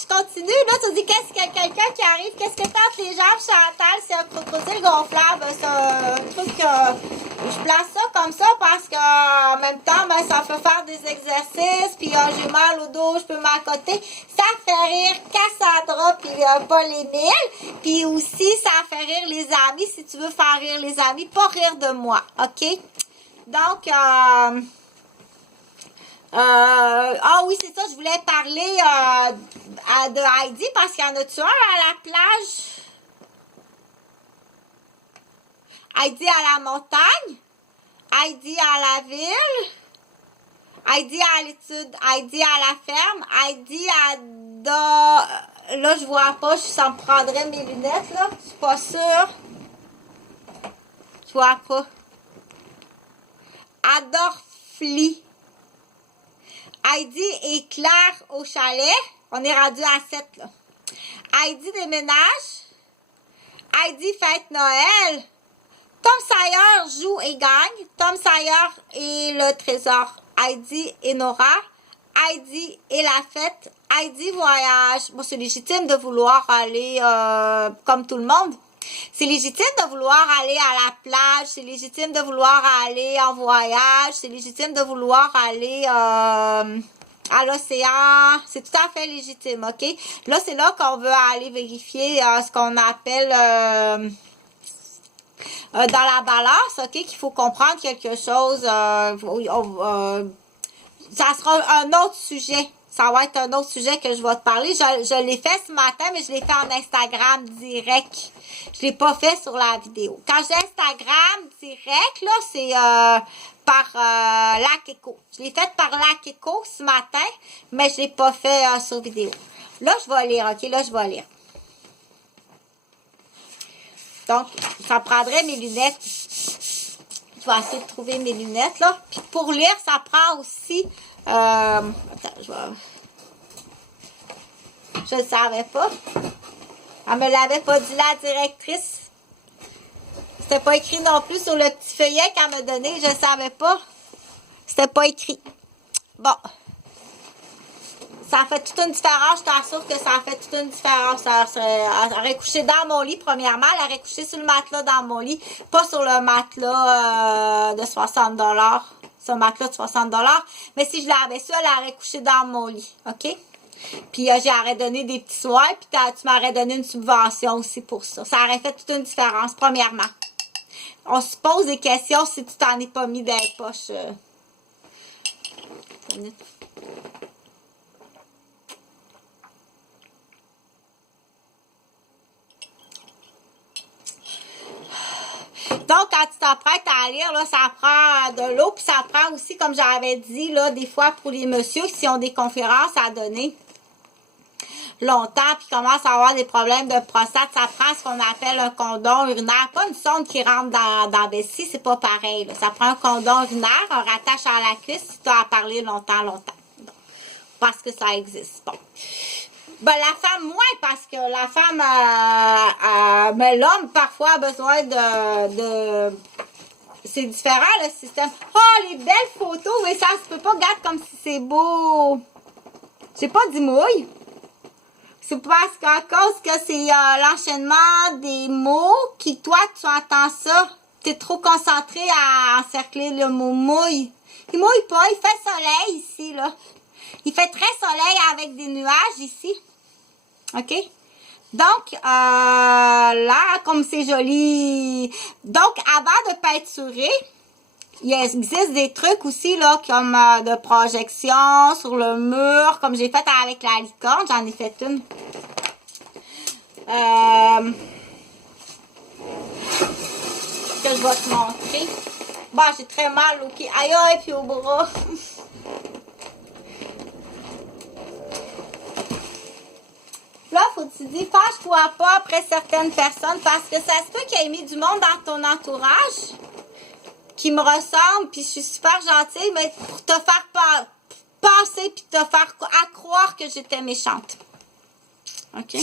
je continue. Là, tu dis, qu'est-ce que quelqu'un qui arrive? Qu'est-ce que t'as entre les jambes, Chantal? C'est un crocodile gonflable. C'est un truc que... Je place ça comme ça parce que en même temps, ben, ça fait faire des exercices. Puis j'ai mal au dos, je peux m'accoter. Ça fait rire Cassandra puis Paul Émile. Puis aussi, ça fait rire les amis. Si tu veux faire rire les amis, pas rire de moi. OK? Donc, ah oui, c'est ça, je voulais parler de Heidi parce qu'il y en a-tu un à la plage? Heidi à la montagne, Heidi à la ville, Heidi à l'étude, Heidi à la ferme, Heidi à... Là, je vois pas, ça me prendrait mes lunettes, là. Je suis pas sûre. Je vois pas. Adorfli. Heidi et Claire au chalet. On est rendu à 7, là. Heidi déménage. Heidi fête Noël. Tom Sawyer joue et gagne. Tom Sawyer et le trésor. Heidi et Nora. Heidi et la fête. Heidi voyage. Bon, c'est légitime de vouloir aller comme tout le monde. C'est légitime de vouloir aller à la plage. C'est légitime de vouloir aller en voyage. C'est légitime de vouloir aller à l'océan. C'est tout à fait légitime, OK? Là, c'est là qu'on veut aller vérifier ce qu'on appelle... dans la balance, OK, qu'il faut comprendre quelque chose, ça sera un autre sujet. Ça va être un autre sujet que je vais te parler. Je l'ai fait ce matin, mais je l'ai fait en Instagram direct. Je l'ai pas fait sur la vidéo. Quand j'ai Instagram direct, là, c'est par Lac Éco. Je l'ai fait par Lac Éco ce matin, mais je l'ai pas fait sur vidéo. Là, je vais lire, OK? Là, je vais lire. Donc, ça prendrait mes lunettes. Je vais essayer de trouver mes lunettes, là. Puis pour lire, ça prend aussi... attends, je ne savais pas. Elle me l'avait pas dit, la directrice. C'était pas écrit non plus sur le petit feuillet qu'elle m'a donné. Je ne savais pas. C'était pas écrit. Bon. Ça fait toute une différence, je t'assure que ça fait toute une différence. Elle aurait couché dans mon lit, premièrement. Elle aurait couché sur le matelas dans mon lit, pas sur le matelas de 60$. Ce matelas de 60$. Mais si je l'avais su, elle aurait couché dans mon lit. OK? Puis j'aurais donné des petits soins, puis tu m'aurais donné une subvention aussi pour ça. Ça aurait fait toute une différence, premièrement. On se pose des questions si tu t'en es pas mis dans les poches. Donc, quand tu t'apprêtes à lire, là, ça prend de l'eau, puis ça prend aussi, comme j'avais dit, là, des fois pour les messieurs qui ont des conférences à donner longtemps, puis commencent à avoir des problèmes de prostate, ça prend ce qu'on appelle un condom urinaire. Pas une sonde qui rentre dans la vessie, c'est pas pareil, là. Ça prend un condom urinaire, on rattache à la cuisse si tu as à parler longtemps. Donc, parce que ça existe. Bon. Ben, la femme, moins, parce que la femme, mais l'homme, parfois, a besoin de... C'est différent, le système. Oh, les belles photos, mais ça se peut pas. Regarde comme si c'est beau. J'ai pas dit mouille. C'est parce qu'à cause que c'est l'enchaînement des mots qui, toi, tu entends ça. T'es trop concentré à encercler le mot mouille. Il mouille pas, il fait soleil ici, là. Il fait très soleil avec des nuages ici. OK? Donc, là, comme c'est joli. Donc, avant de peinturer, il existe des trucs aussi, là, comme de projection sur le mur, comme j'ai fait avec la licorne. J'en ai fait une. Que je vais te montrer. Bon, j'ai très mal, OK. Aïe, aïe, puis au bras. Là, faut que tu dis, fâche-toi pas après certaines personnes parce que ça se peut qu'il y ait mis du monde dans ton entourage qui me ressemble, puis je suis super gentille, mais pour te faire penser puis te faire croire que j'étais méchante. OK?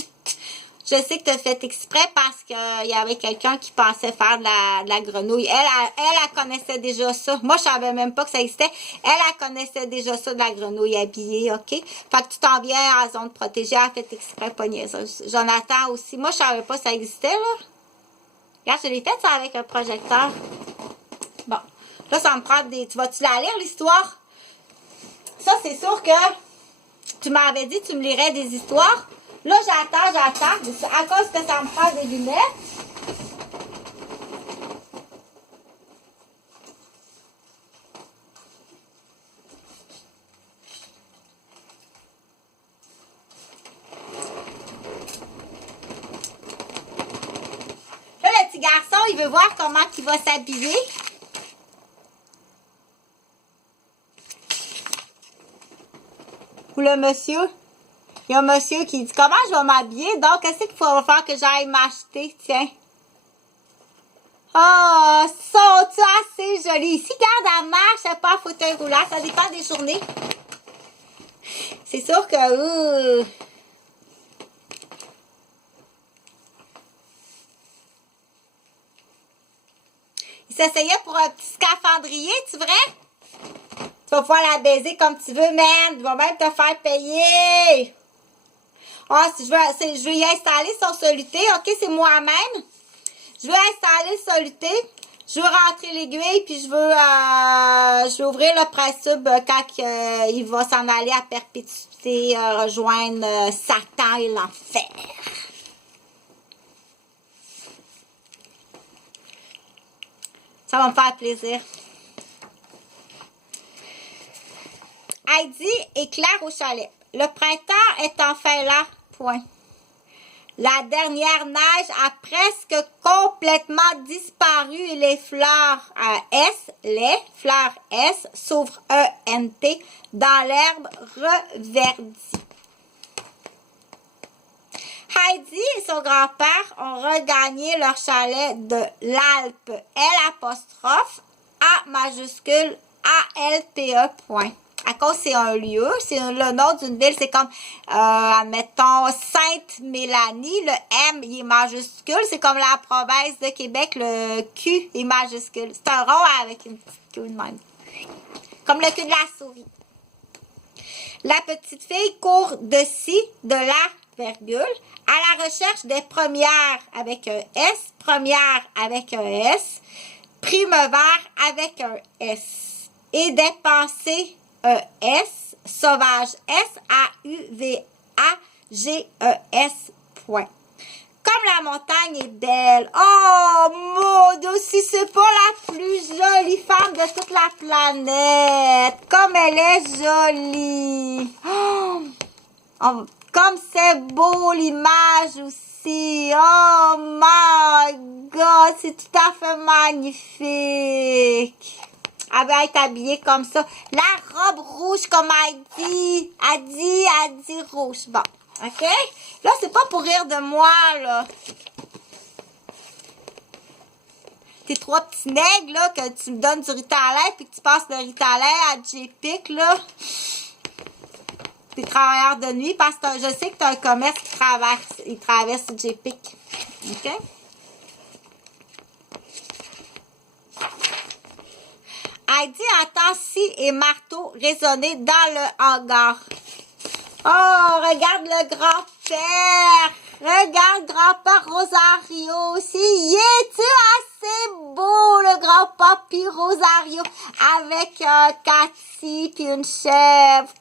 Je sais que tu as fait exprès parce qu'il y avait quelqu'un qui pensait faire de la grenouille. Elle connaissait déjà ça. Moi, je savais même pas que ça existait. Elle connaissait déjà ça de la grenouille habillée, OK? Fait que tu t'en viens à la zone protégée, elle a fait exprès, pas niaiseuse. Jonathan aussi. Moi, je savais pas que ça existait, là. Regarde, je l'ai fait ça avec un projecteur. Bon. Là, ça me prend des... Tu vas-tu la lire, l'histoire? Ça, c'est sûr que tu m'avais dit que tu me lirais des histoires. Là, j'attends. À cause que ça me prend des lunettes. Là, le petit garçon, il veut voir comment il va s'habiller. Ou le monsieur. Il y a un monsieur qui dit, comment je vais m'habiller? Donc, qu'est-ce qu'il faut faire que j'aille m'acheter? Tiens. Oh, sont-tu assez jolis? Ici, garde à marche, c'est pas un fauteuil roulant. Ça dépend des journées. C'est sûr que... Il s'essayait pour un petit scaphandrier, tu vrai? Tu vas pouvoir la baiser comme tu veux, man. Tu vas même te faire payer. Ah, si je veux y installer son soluté. OK, c'est moi-même. Je veux installer le soluté. Je veux rentrer l'aiguille, puis je veux ouvrir le principe quand il va s'en aller à perpétuité, rejoindre Satan et l'enfer. Ça va me faire plaisir. Heidi est claire au chalet. Le printemps est enfin là. Point. La dernière neige a presque complètement disparu et les fleurs fleurs S, s'ouvrent E-N-T, dans l'herbe reverdie. Heidi et son grand-père ont regagné leur chalet de l'Alpe, L', A majuscule, A-L-P-E, point. À cause c'est un lieu, c'est le nom d'une ville, c'est comme, admettons, Sainte-Mélanie, le M il est majuscule, c'est comme la province de Québec, le Q est majuscule. C'est un rond avec une petite queue de même. Comme le cul de la souris. La petite fille court de ci, de là, virgule, à la recherche des premières avec un S, première avec un S, primevère avec un S, et des pensées E-S, sauvage S-A-U-V-A-G-E-S, point. Comme la montagne est belle. Oh, mon Dieu, si c'est pas la plus jolie femme de toute la planète. Comme elle est jolie. Oh, comme c'est beau l'image aussi. Oh my God, c'est tout à fait magnifique. Elle va être habillée comme ça. La robe rouge comme Heidi. Heidi rouge. Bon, OK? Là, c'est pas pour rire de moi, là. Tes trois petits nègres, là, que tu me donnes du Ritalin, puis que tu passes le Ritalin à J-Pic, là. T'es travailleur de nuit, parce que je sais que tu as un commerce qui traverse J-Pic. OK? Heidi entend scie et marteau résonner dans le hangar. Oh, regarde le grand-père. Regarde grand-père Rosario aussi. Y est-tu assez beau, le grand-papy Rosario, avec Cathy puis une chèvre?